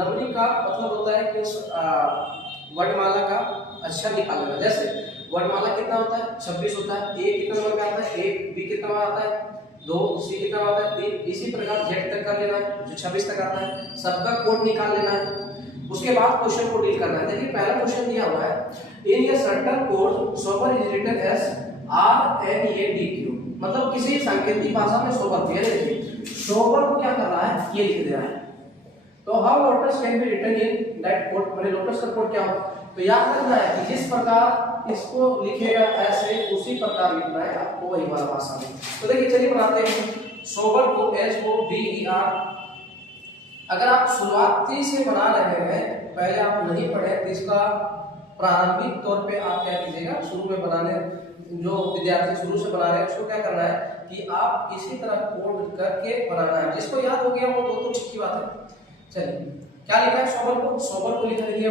Numbering का मतलब होता है कि उस वर्णमाला का अक्षर निकालना। जैसे वर्णमाला कितना होता है 26 होता है। ए कितना नंबर का आता है 1, बी कितना नंबर आता है 2, सी कितना आता है 3। इसी प्रकार जेड तक कर लेना है जो 26 तक आता है, सबका कोड निकाल लेना है। उसके बाद क्वेश्चन को डील करना है। देखिए पहला क्वेश्चन दिया हुआ है in a certain code sober is written as RNADQ, मतलब किसी सांकेतिक भाषा में सोबर। ये देखिए सोबर को क्या कर रहा है ये लिख दे रहा है। तो how lotus can be written in that code, मैंने लोटस का कोड क्या हो तो याद रखना है कि जिस प्रकार इसको लिखेगा ऐसे उसी प्रकार लिखना है आपको वही वाला भाषा में। तो देखिए चलिए बनाते हैं सोबर को SOBER। अगर आप शुरुआती से बना रहे हैं, पहले आप नहीं पढ़े तो इसका प्रारंभिक तौर पे आप क्या कीजिएगा, शुरू में बनाने जो विद्यार्थी शुरू से बना रहे हैं उसको क्या करना है कि आप इसी तरह कोड करके बनाना है। जिसको याद हो गया वो तो ठीक की बात है। चलिए क्या लिखा है सोबर को लिखा देखिए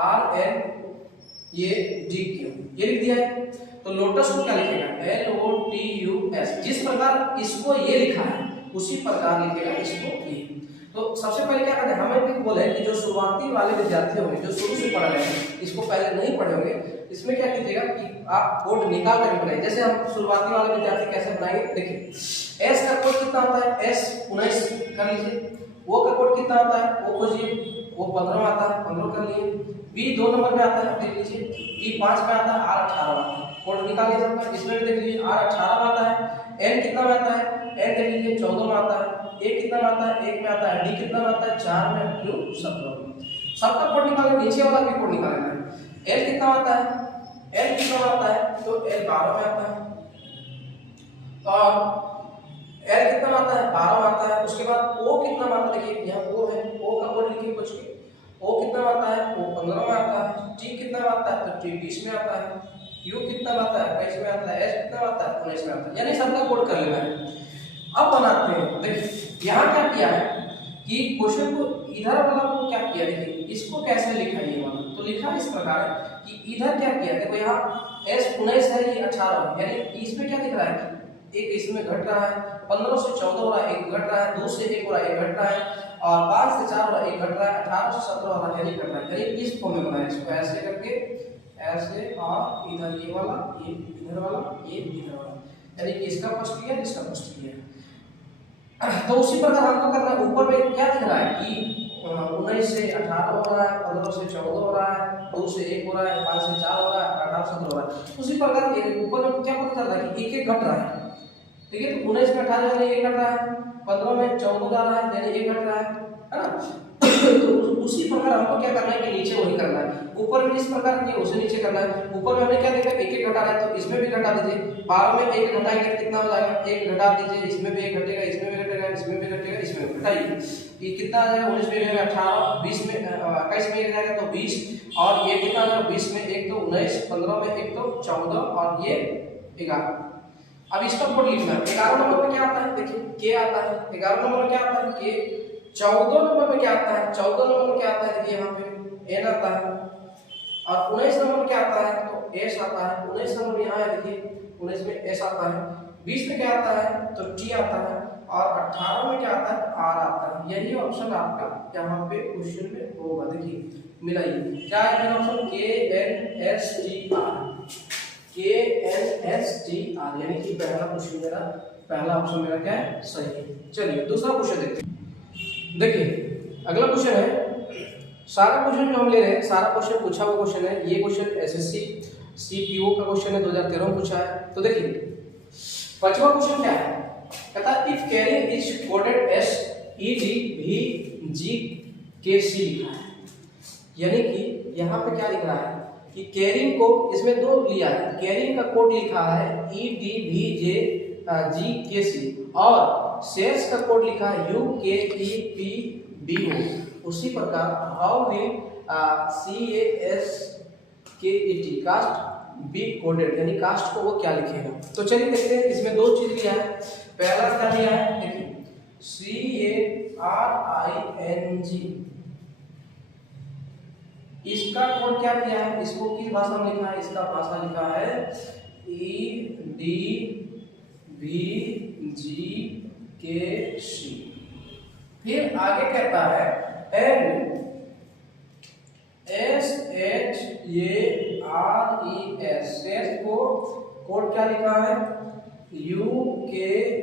RNADQ ये लिख दिया है। तो लोटस को क्या लिखेगा LOTUS। जिस प्रकार इसको ये लिखा है उसी प्रकार लिखेगा इसको ये। तो सबसे पहले क्या करना है, हमें भी बोले कि जो शुरुआती वाले विद्यार्थी होंगे जो शुरू से पढ़ रहे हैं इसको पहले नहीं पढ़े होंगे, इसमें क्या कीजिएगा कि आप कोड निकाल कर बनाइए। जैसे हम शुरुआती वाले विद्यार्थी कैसे बनाएंगे, देखिए एस का कोड कितना होता है S19 कर लीजिए। वो का कोड कितना होता है वो खोजिए, वो 15 आता है 15 कर लिए। बी 2 नंबर में आता है देख लीजिए, बी 5 में आता है, R 18 आता है। कोड निकाल लीजिए सबका। इसमें भी देख लीजिए R 18 में आता है। N कितना में आता है N देख लीजिए 14 में आता है। A कितना में आता है 1 में आता है। D कितना में आता है 4 में, Q 17 में। सबका कोड निकालना, नीचे वाला भी कोड निकालना है। L कितना आता है L कितना में आता है तो L 12 में आता है और L कितना आता है 12 आता है। उसके बाद O कितना आता है, देखिए यहाँ O है, O का कोड लिखिए कुछ के। O कितना आता है O 15 में आता है। T कितना आता है तो T 20 में आता है। U कितना आता है 21 में आता है। S कितना आता है 19 में आता है। यानी सबका कोड कर लेना है। अब बनाते हैं। देखिए यहाँ क्या किया है कि क्वेश्चन को इधर वाला को क्या किया, देखिए इसको कैसे लिखा है ये वाला, तो लिखा इस प्रकार कि इधर क्या किया, देखो यहाँ S19 है ये 18 है, यानी इसमें क्या दिख रहा है एक इसमें घट रहा है, 15 से 14 हो रहा है एक घट रहा है, 2 से 1 हो रहा है एक घट रहा है और 5 से 4 हो रहा है एक घट रहा है, 18 से 17 हो रहा है एक घट रहा है। यानी इस फॉर्म में बनाया इसको ऐसे करके ऐसे और इधर ये वाला ये इधर वाला ये इधर वाला, यानी कि इसका फर्स्ट किया इसका फर्स्ट किया। तो उसी प्रकार हमको करना है। ऊपर में क्या दिख रहा है कि 19 से 18 हो रहा है, 15 से 14 हो रहा है, 2 से 1 हो रहा है, 5 से 4 हो रहा है, 18 से 17 हो रहा है। उसी प्रकार ऊपर में क्या पता चल रहा है कि एक एक घट रहा है। ठीक है, तो 19 में 18 यानी एक घट रहा है, 15 में 14 जा रहा है यानी एक घट रहा है ना। तो उसी प्रकार हमको क्या करना है कि नीचे वही करना है। ऊपर में जिस प्रकार किया उसे नीचे करना है। ऊपर में हमने क्या देखा एक एक घटा रहा है तो इसमें भी घटा दीजिए। 12 में एक घटाएंगे कितना हो जाएगा, एक घटा दीजिए, इसमें भी एक घटेगा, इसमें भी घटेगा, इसमें भी घटेगा, इसमें भी घटाइए। ये कितना आ जाएगा 19 में 18, 20 में 21 में एक जाएगा तो 20 और ये कितना आ जाएगा 20 में 1 तो 19, 15 में 1 तो 14 और ये 11। अब इसका कोड लिखना है। 11 नंबर में क्या आता है, देखिए के आता है। 11 नंबर में क्या आता है के। 14 नंबर में क्या आता है, 14 नंबर में क्या आता है, देखिए यहाँ पे एन आता है और 19 नंबर में क्या आता है तो एस आता है। 19 नंबर में यहाँ है देखिए 19 में एस आता है। 20 में क्या आता है तो टी आता है और 18 में क्या आता है आर आता है। यही ऑप्शन आपका यहाँ पे क्वेश्चन में होगा। देखिए मिलाइए क्या है ऑप्शन KNSTR यानी कि पहला क्वेश्चन मेरा पहला ऑप्शन मेरा क्या है सही है। चलिए दूसरा क्वेश्चन देखते हैं। देखिए अगला क्वेश्चन है, सारा क्वेश्चन जो हम ले रहे हैं सारा क्वेश्चन पूछा हुआ क्वेश्चन है। ये क्वेश्चन एसएससी सीपीओ का क्वेश्चन है 2013 में पूछा है। तो देखिए पांचवा क्वेश्चन क्या है, कहता है if carrying is coded S EDVGKC लिखा है। यानी कि यहाँ पे क्या लिख रहा है कि कैरिंग को इसमें दो लिया है, कैरिंग का कोड लिखा है EDVGKC और सेल्स का कोड लिखा है UKEPBO। उसी प्रकार how will CASKET cast be coded, यानी कास्ट को वो क्या लिखेगा। तो चलिए देखते हैं। इसमें दो चीज लिया है। पहला क्या लिया है देखिए CARING, इसका कोड क्या किया है, इसको किस भाषा में लिखा है, इसका भाषा लिखा है EDVGKC। फिर आगे कहता है ये RES शेष को कोड क्या लिखा है UKEPBO।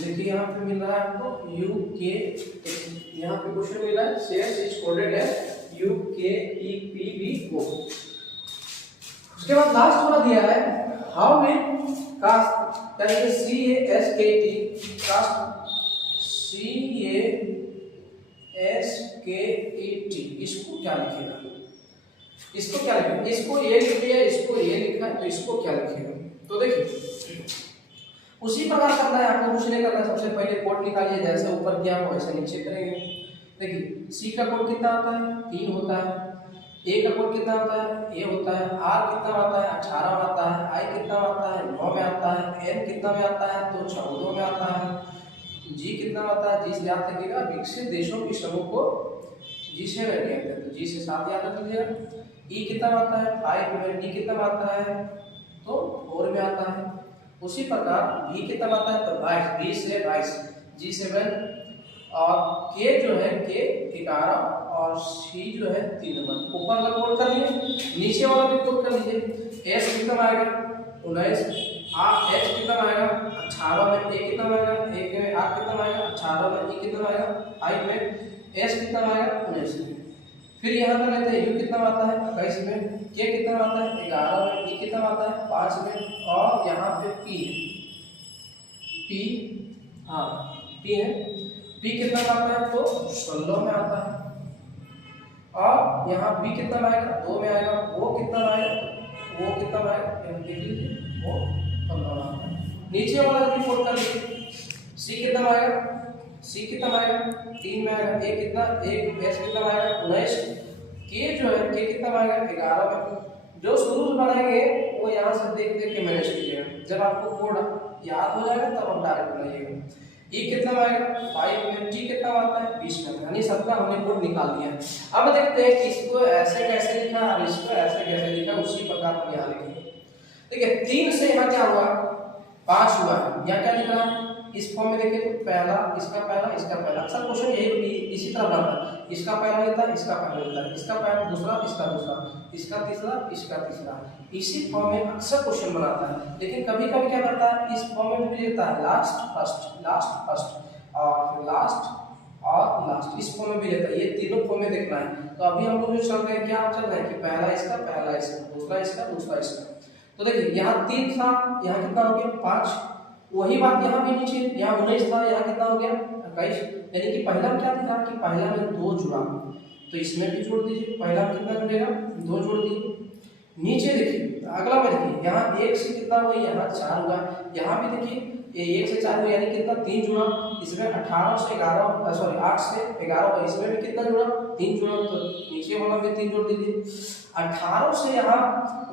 देखिए यहाँ पे मिल रहा है आपको UK, यहाँ पे क्वेश्चन मिला है शेष इज कोडेड है UKEPBO। उसके बाद लास्ट वाला दिया है how will cast CASKT cast CASKET इसको क्या लिखेगा, इसको क्या लिखेगा, इसको ये लिख दिया, इसको ये लिखा है, तो इसको क्या लिखेगा। तो देखिए उसी प्रकार करना है आपको, कुछ नहीं करना। सबसे पहले कोड निकालिए, जैसे ऊपर किया हो वैसे नीचे करेंगे। देखिए C का कोड कितना होता है 3 होता है, A का कोड कितना होता है A होता है, R कितना आता है 18 में आता है, I कितना आता है 9 में आता है, N कितना में आता है तो 14 में आता है, G कितना आता है, G से याद रखिएगा विकसित देशों के समूह को G से कहते हैं, तो G से 7 याद रख लीजिएगा। E कितना आता है 5 में, D कितना आता है तो 4 में आता है। उसी प्रकार V कितना आता है तो 22, B से 22, G 7 और K जो है K 11 और C जो है 3 नंबर। ऊपर का कोड कर लिए, नीचे वाला भी कोड कर लीजिए। S कितना आएगा 19, H कितना आएगा 18 में, A कितना आएगा 1 में, R कितना आएगा 18 में, E कितना आएगा 5 में, S कितना आएगा 19 में। फिर यहाँ पर लेते हैं U कितना आता है 21 में, K कितना आता है 11 में, E कितना आता है 5 में और यहाँ पे P है, P हाँ P है, P कितना आता है तो 16 में आता है और यहाँ B कितना आएगा 2 में आएगा, वो कितना आएगा देख लीजिए वो 15 में आता है। नीचे वाला भी कोड कर लीजिए, C कितना आएगा 3 में आएगा, A कितना S कितना आएगा 19, K जो है K कितना आएगा 11 में। जो शुरू से बनाएंगे वो यहाँ से देख देख के मैनेज कीजिएगा, जब आपको कोड याद हो जाएगा तब आप डायरेक्ट बनाइएगा। E कितना आएगा 5 में, G कितना आता है 20 में, यानी सबका हमने कोड निकाल दिया। अब देखते हैं कि इसको ऐसे कैसे लिखा और इसको ऐसे कैसे लिखा, उसी प्रकार हम यहाँ लिखेंगे। देखिए 3 से यहाँ क्या हुआ 5 हुआ, यहाँ क्या लिख रहा है इस फॉर्म में। देखिए तो पहला इसका पहला अक्सर क्वेश्चन यही इसी तरह बनता है, इसका पहला लेता है, इसका पहला लेता है, इसका पहला दूसरा, इसका दूसरा, इसका तीसरा, इसका तीसरा, इसी फॉर्म में अक्सर क्वेश्चन बनाता है। लेकिन कभी कभी क्या करता है इस फॉर्म में भी लेता है लास्ट फर्स्ट और लास्ट इस फॉर्म में भी लेता है। ये तीनों फॉर्म में देखना है। तो अभी हम लोग जो चल रहे हैं क्या चल रहा है कि पहला इसका दूसरा इसका तो देखिए यहाँ 3 था, यहाँ कितना हो गया 5। वही बात यहाँ भी नीचे, यहाँ 19 था, यहाँ कितना हो गया 21। यानी कि पहला क्या दिखा कि पहला में 2 जुड़ा, तो इसमें भी जोड़ दीजिए। पहला में कितना जुड़ेगा 2 जोड़ दीजिए। नीचे देखिए अगला में देखिए यहाँ 1 से कितना हुआ, यहाँ 4 हुआ, यहाँ भी देखिए ये 1 से 4 हुआ, यानी कितना 3 जुड़ा। इसमें 8 से 11 हुआ, इसमें भी कितना जुड़ा 3 जुड़ा, तो नीचे वाला भी 3 जोड़ दीजिए। 18 से यहाँ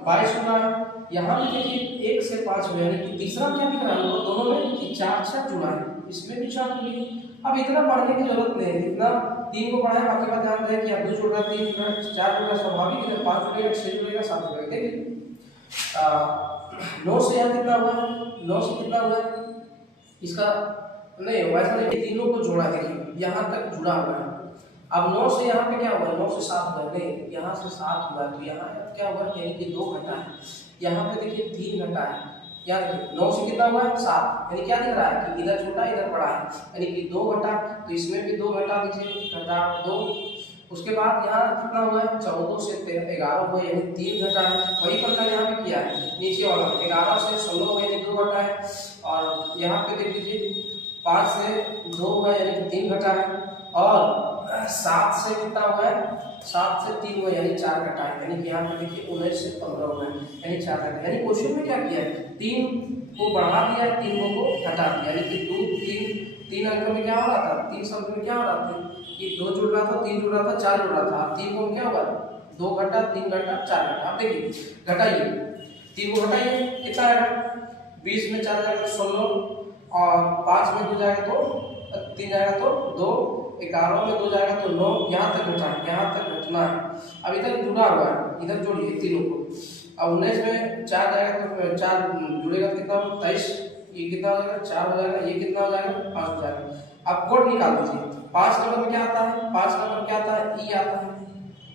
22 हुआ है, यहाँ भी देखिए 1 से 5 हुआ, यानी कि तीसरा क्या दिख रहा है दोनों में कि 4 जुड़ा है, इसमें भी 4 जुड़ी। अब इतना पढ़ने की जरूरत नहीं है, इतना 3 को पढ़ा है, बाकी बात ध्यान रहे कि 2 जुड़ रहा 3 जुड़ रहा 4 जुड़ रहा, स्वाभाविक है 5 जुड़ेगा 6 जुड़ेगा 7 जुड़ेगा। देखिए 9 से यहाँ कितना हुआ 9 से कितना हुआ इसका नहीं वैसा नहीं, तीनों को जोड़ा देखिए यहाँ तक जुड़ा हुआ है। अब 9 से यहाँ पे क्या हुआ 9 से 7 हुआ, नहीं यहाँ से 7 हुआ, तो यहाँ क्या हुआ यानी कि 2 घटा है, यहाँ पे देखिए 3 घटा है। क्या देखिए 9 से कितना हुआ 7, यानी क्या दिख रहा है कि इधर छोटा इधर बड़ा है, यानी कि 2 घटा, तो इसमें भी 2 घटा दीजिए, घटा 2। उसके बाद यहाँ कितना हुआ है 14 से 11 हुआ, यानी 3 घटा है। वही प्रकार यहाँ पे किया है, नीचे वाला 11 से 16 हुआ, यानी 2 घटा है। और यहाँ पे देख लीजिए 5 से 2 हुआ, यानी कि 3 घटा है। और 7 से कितना हुआ है 7 से 3 हुआ, यानी 4 घटा है। यानी कि यहाँ पे देखिए 19 से 15 हुआ है, यानी 4 घटा। यानी क्वेश्चन में क्या किया है 3 को बढ़ा दिया, 3 को घटा दिया, यानी कि 2 3 अंक में क्या हो रहा था 3 शब्द में क्या हो रहा था कि 2 जुड़ रहा था 3 जुड़ रहा था 4 जुड़ रहा था। 3 को क्या हुआ 2 घटा 3 घटा 4 घटा। आप देखिए घटाइए 3 को घटाइए कितना आएगा 20 में 4 जाएगा 16 और 5 में 2 जाएगा तो 3 जाएगा तो 2, 11 में 2 जाएगा तो 9। यहाँ तक घटा है, यहाँ तक घटना है। अब इधर जुड़ा हुआ है, इधर जोड़िए तीनों को। अब 19 में 4 जाएगा तो 4 जुड़ेगा कितना 23, ये कितना हो जाएगा 4 हो जाएगा, ये कितना हो जाएगा 5 हो जाएगा। अब कोड निकाल दीजिए। 5 नंबर में क्या आता है 5 नंबर क्या आता है ई आता है,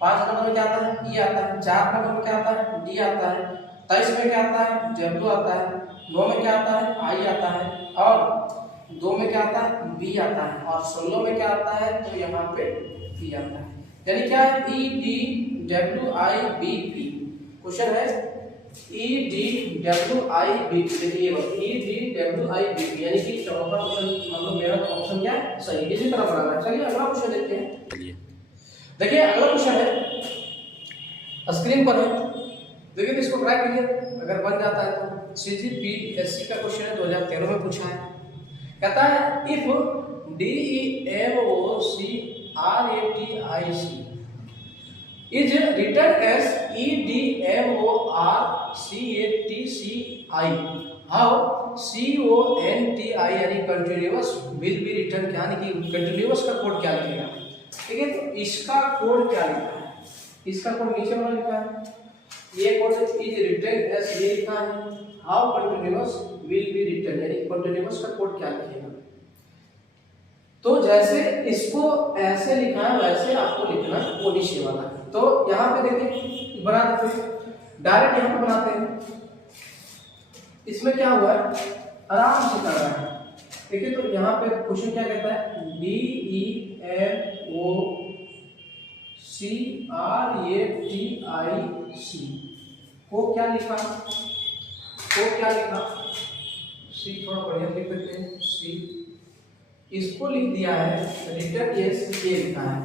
5 नंबर में क्या आता है, ई आता है। 4 नंबर में क्या आता है, डी आता है। 23 में क्या आता है, डब्ल्यू आता है। 9 में क्या आता है, आई आता है। और 2 में क्या आता है, बी आता है। और 16 में क्या आता है, तो यहाँ पे पी आता है। यानी क्या है, E D W I B P. Question है E D W I B P. देखिए E D W I B P, यानी कि चौथा क्वेश्चन मतलब मेरा ऑप्शन क्या है, सही। इसी तरह बनाना है। चलिए अगला क्वेश्चन देखते हैं। देखिए अगला क्वेश्चन है, स्क्रीन पर है। देखिए इसको ट्राई कीजिए, अगर बन जाता है तो। सीजीपीएससी का क्वेश्चन है, 2013 में पूछा है। कहता है if D E M O C R A T I C is written as E D M O R C A T C I, how C O N T I यानी continuous will be written, यानी कि continuous का code क्या लिखेगा। ठीक है, तो इसका कोड क्या लिखा है, इसका कोड नीचे वाला लिखा है। ये कोड इज रिटन एज ये लिखा है, how continuous will be written, यानी कंटिन्यूअस का कोड क्या लिखेगा। तो जैसे इसको ऐसे लिखा है वैसे आपको लिखना वो नीचे वाला। तो यहाँ पे देखिए बना देते हैं, डायरेक्ट यहाँ पे बनाते हैं। इसमें क्या हुआ है, आराम से कर रहा है। देखिए तो यहाँ पे क्वेश्चन क्या कहता है, D E M O C R A T I C को क्या लिखा, सी थोड़ा बढ़िया लिख देते हैं। सी इसको लिख दिया है रिटन एस, ये लिखा है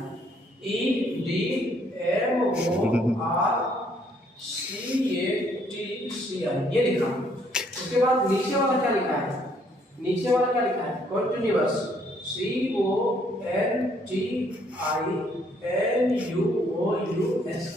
E D M O R C A T C I, ये लिखा। उसके बाद नीचे वाला क्या लिखा है, continuous C O N T I N U O U S,